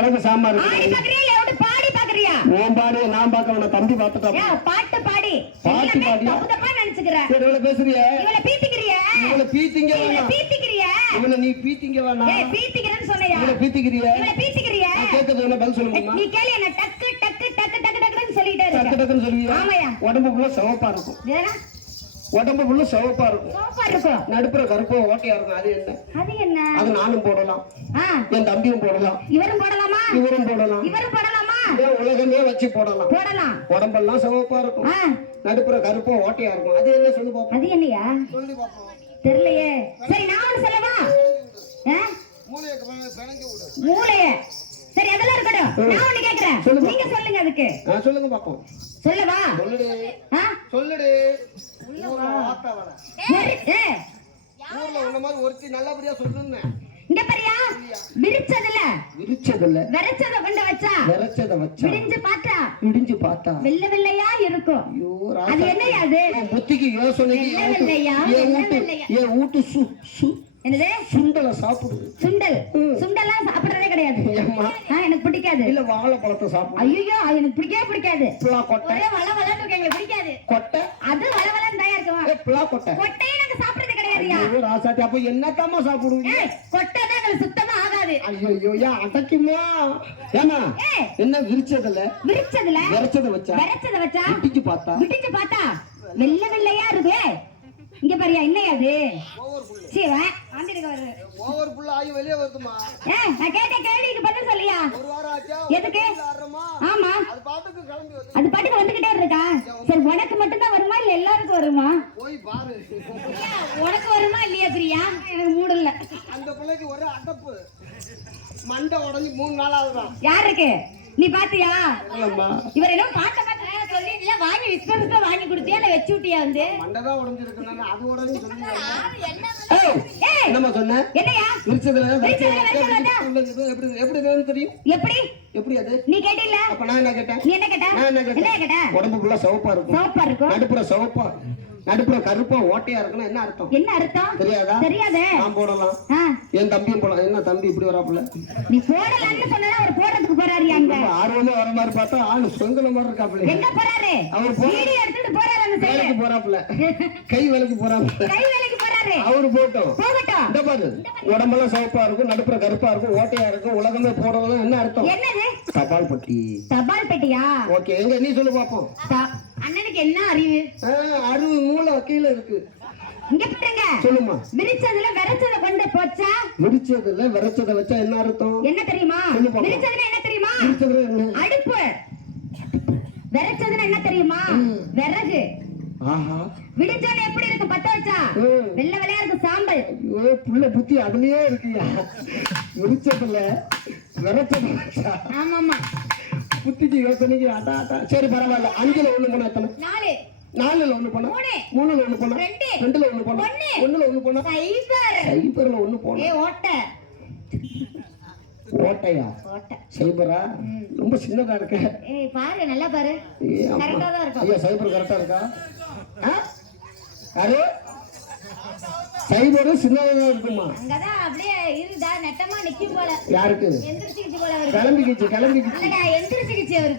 கணக்கு இல்ல எப்படி பாடி பாடு நான் பார்க்க வேணாம் தம்பி பார்த்துட்டா பாட்டு பாடி. பாட்டு எல்லாமே பாடியா? தப்பு தப்பா நினைச்சுக்கிற. சரி இவ்வளவு பேசுறிய? இவளை பீத்திக்கிறிய? இவளை பீத்திங்க இவளை வேணாம். பீத்திக்கிறிய? நீ பீத்திங்க வேணாம். ஏய் பீத்திக்கிறேன்னு சொன்னையா? இவளை பீத்திக்கிறிய? இவளை பீத்திக்கிறிய? நான் என்ன பதில் சொல்லுங்கம்மா நீ கேளு என்ன டக்கு டக்கு டக்கு டக்கு டக்குன்னு சொல்லிட்டே டக்கு இருக்க டக்குன்னு சொல்லுவியா? ஆமாய்யா. உடம்பு ஃபுல்லா சிவப்பா இருக்கும். இதென்னா உடம்பு ஃபுல்லா சிவப்பா இருக்கும். நடுப்புற கருப்பா ஓட்டையா இருக்கும். அது என்ன? அது என்ன? அது நானும் போடலாம். ஆ. என் தம்பியும் போடலாம். இவரும் போடலாமா? இவரும் போடலாம். இவரும் போடலாமா? உலகமே வச்சு போடலாம். போடலாம். உடம்பெல்லாம் சிவப்பா இருக்கும். நடுப்புற கருப்பா ஓட்டையா இருக்கும். அது என்ன? சொல்லி பார்ப்போம் அது என்னையா? சொல்லி பார்ப்போம் தெரியலையே. சரி நான் சொல்லவா? மூளையை சரி அதெல்லாம் இருக்கட்டும். நான் ஒண்ணு கேக்குறேன். நீங்க சொல்லுங்க அதுக்கு. சொல்லுங்க பார்ப்போம் சொல்லவா சொல்லுடு? சொல்லுடு. ஊர்ல ஒரு- ஏ, ஊர்ல உன்ன மாதிரி ஒருத்தி நல்லபடியா சொல்லுன்னு. இங்க பாரியா. விரிச்சதுல. விரிச்சதில்ல விரைச்சத கொண்டு வச்சா. விரைச்சத வச்சா. விரிஞ்சு பார்த்தா. இடிஞ்சு பார்த்தா. வெள்ளை வெள்ளையா இருக்கும். ஐயோ அது ராசா என்னையா அது? என் புத்திக்கு யோசனைக்கு வெள்ளை என் வெள்ளையா, வீட்டு- என் வெள்ளை வீட்டு வெள்ளையா. என் வீட்டு சு சு என்னது? சுண்டலை சாப்பிடுது சுண்டல். ம். சுண்டெல்லாம் சாப்பிடுறதே கிடையாது. எனக்கு பிடிக்காது. இல்ல வாழைப்பழத்தை சாப்பிடுது ஐயோ எனக்கு பிடிக்கவே பிடிக்காது. கொட்டை. வள வளன்னு இருக்கு எங்களுக்கு பிடிக்காது. கொட்டை. புலா கொட்டை. கொட்டையே நாங்க சாப்பிடுறது கிடையாதுயா ஐயோ ராசாத்தி அப்ப என்னத்தாம்மா சாப்பிடுவீங்க? ஏய் கொட்டை தான் எங்களுக்கு சுத்தமா ஆகாது. ஐயோ ஏன் அடைக்குமா ஏமா என்ன விரிச்சதில்ல விரிச்சதுல? விரைச்சத வச்சா? விரைச்சத வச்சா? இடிச்சு பார்த்தா? விடிச்சு பார்த்தா? வெள்ளை வெள்ளையா இருக்கு. இங்க பாரியா என்னையா அது ஓவர் புல்லு. சீ வா ஆந்திருக்க வருது. ஓவர் புல்லு ஆகி வெளியே வருதுமா ஏ நான் கேட்ட கேள்விக்கு பதில் சொல்லியா? ஒரு வாரம் ஆச்சா? எதுக்கு? ஆமா. அது பாட்டுக்கு கிளம்பி வருது. அது பாட்டுக்கு வந்துகிட்டே இருக்கா சரி உனக்கு மட்டும் தான் வருமா இல்ல எல்லாருக்கும் வருமா போய் பாரு. உனக்கு வருமா இல்லையா பிரியா? எனக்கு மூடு இல்ல. அந்த பிள்ளைக்கு ஒரே அடப்பு. மண்டை உடஞ்சி மூணு நாள் ஆகுதான் யாருக்கு நீ பாத்தியா? இவர் என்ன பாட்ட பாட்ட சொல்லி இல்ல வாங்கி விஸ்வரத்தை வாங்கி கொடுத்தியா இல்ல வச்சு விட்டியா வந்து? மண்டை தான் உடஞ்சிருக்கு அது உடஞ்சி என்னம்மா சொன்ன? என்னையா? விரிச்சதுல எப்படி எப்படி தெரியும்? எப்படி? எப்படி அது? நீ கேட்டில அப்ப நான் என்ன கேட்டேன்? நீ என்ன கேட்ட? நான் என்ன என்ன கேட்டேன்? கேட்ட? உடம்பு ஃபுல்லா சிவப்பா இருக்கும். சோப்பா இருக்கும்? நடுப்புற சிவப்பா. நடுப்புற கருப்பா ஓட்டையா இருக்குன்னா என்ன அர்த்தம்? என்ன அர்த்தம்? தெரியாதா? தெரியாதே. நான் போடலாம். என் தம்பியும் போடலாம். என்ன தம்பி இப்படி வராப்புல? நீ போடலாம்னு சொன்னா அவர் போடுறதுக்கு போறாரு அங்க ஆர்வமா வர மாதிரி பார்த்தா ஆளு சொங்கல மாதிரி இருக்காப்புல. எங்க போறாரு? அவர் வீடியோ எடுத்துட்டு போறாரு அந்த சைடு வேலைக்கு போறாப்புல. கை வேலைக்கு போறாப்புல. கை வேலைக்கு போறாரு. அவரு போட்டோம். போகட்டும். இந்த பாரு. உடம்பெல்லாம் சிவப்பா இருக்கும் நடுப்புற கருப்பா இருக்கும் ஓட்டையா இருக்கும் உலகமே போடுறதும் என்ன அர்த்தம்? என்னது? தபால் பட்டி. தபால் பெட்டியா? ஓகே எங்க நீ சொல்லு பாப்போம். அண்ணனுக்கு என்ன அறிவு? அறுபது மூளை கீழே இருக்கு. இங்க பாருங்க. சொல்லுமா விரிச்சதுல விரைச்சத கொண்டு போச்சா? விரிச்சதுல விரைச்சதை வச்சா என்ன அர்த்தம்? என்ன தெரியுமா. விரிச்சதுல என்ன தெரியுமா? விரிச்சதுல என்ன? அடுப்பு. விரைச்சதுல என்ன தெரியுமா? விறகு. ஆஹா. விடிச்சோன்னு எப்படி இருக்கு பத்த வச்சா. வெள்ளை வெள்ளையா இருக்கு சாம்பல். ஐயோ புள்ள புத்தி அதுலயே இருக்குயா? விரிச்சதுல விரைச்சதை வச்சா. ஆமா ஆமா புத்திக்கு யோசனைக்கு அட்டா அட்டா சரி பரவாயில்ல. அஞ்சுல ஒண்ணு போனா எத்தனை? நாலு. நாலுல ஒண்ணு போனா? மூணு. மூணுல ஒண்ணு போனா? ரெண்டு. ரெண்டுல ஒண்ணு போனா? ஒண்ணு. ஒண்ணுல ஒண்ணு போனா? சைபர். சைபர்ல ஒண்ணு போனா? ஏ ஓட்ட. ஓட்டையா? ஓட்ட. சைபரா? ரொம்ப சின்னதா இருக்க. ஏய் பாரு நல்லா பாரு. கரெக்டா தான் இருக்கும். ஐயா சைபர் கரெக்டா இருக்கா? யாரு? சைபர் சின்னதா இருக்குமா? அங்கதான் அப்படியே இருக்குதா யாருக்கு? கிளம்பிக்கிச்சு கிளம்பிக்கிச்சு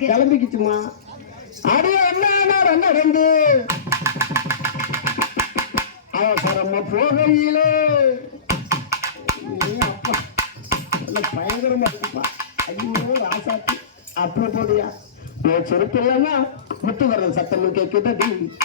கிளம்பிக்கிச்சுமா அடே என்ன நடந்து அவசரமா போகையிலே. அப்பா. பயங்கரமா இருக்குப்பா. ஐயோ ராசாத்தி. அப்புறம் போடியா செருப்பு இல்லைன்னா விட்டு வர்ற சத்தமும் கேட்குதடி